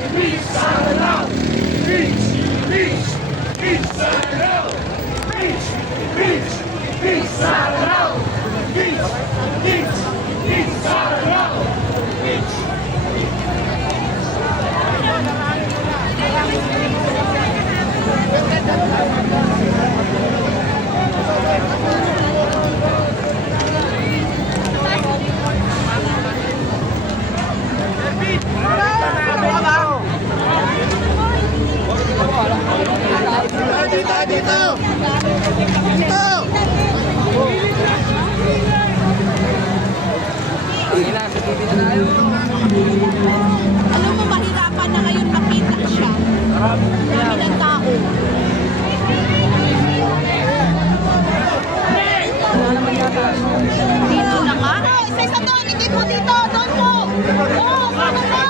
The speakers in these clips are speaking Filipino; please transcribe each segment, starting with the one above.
Peace, Saranao! Peace, peace, peace, Saranao! Peace, peace, peace, Saranao! Peace, peace, peace, Saranao! Peace. Alam mo, mahirapan na ngayon makita siya. Dami ng tao. Dito na nga. Isa-isa doon, hindi po dito. Doon po. Oo, kano na.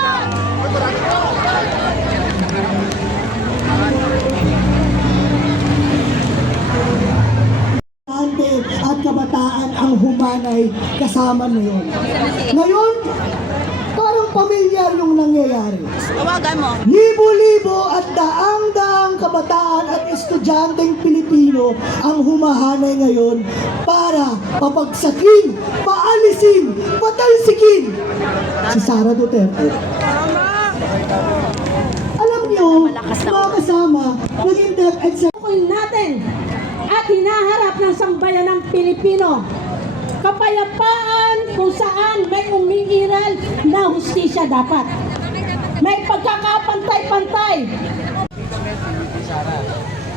At kabataan ang humanay kasama ngayon. Ngayon, parang pamilyar yung nangyayari. Tawagan mo. Libo-libo at daang-daang kabataan at estudyanteng Pilipino ang humahanay ngayon para papagsakin, paalisin, patalsikin si Sara Duterte. Alam niyo, mga kasama, naging DepEd sa natin at hinaharap ng sambayan ng Pilipino. Kapayapaan kung saan may umiiral na hustisya dapat. May pagkakapantay-pantay.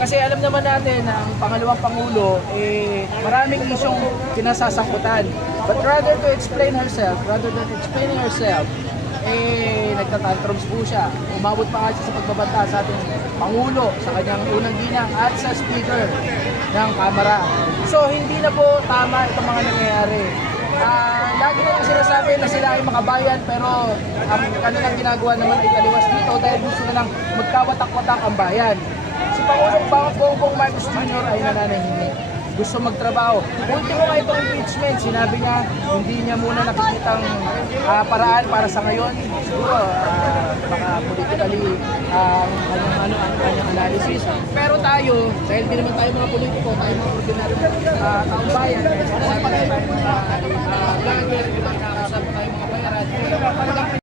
Kasi alam naman natin na ang pangalawang Pangulo, maraming isyong kinasasangkutan. But rather to explain herself, rather than explaining herself, nagtatantrums po siya. Umabot pa nga siya sa pagbabanta sa ating Pangulo, sa kanyang unang ginang at sa Speaker ng Kamara. So hindi na po tama itong mga nangyayari. Lagi na sinasabi na sila ay makabayan, pero ang kanilang ginagawa naman ay taliwas dito dahil gusto nilang magkawatak-watak ang bayan. Si Pangulong Bongbong Marcos Jr. ay nananahimik. Gusto magtrabaho. Ultimo nga itong impeachment, sinabi niya hindi niya muna nakikitang paraan para sa ngayon. Siguro baka politically ang kanyang analysis. Pero tayo, dahil di naman tayo mga politiko, tayo mga ordinary taong bayan, sana tayo mga vlogger, mga kakasama tayo mga bayaran.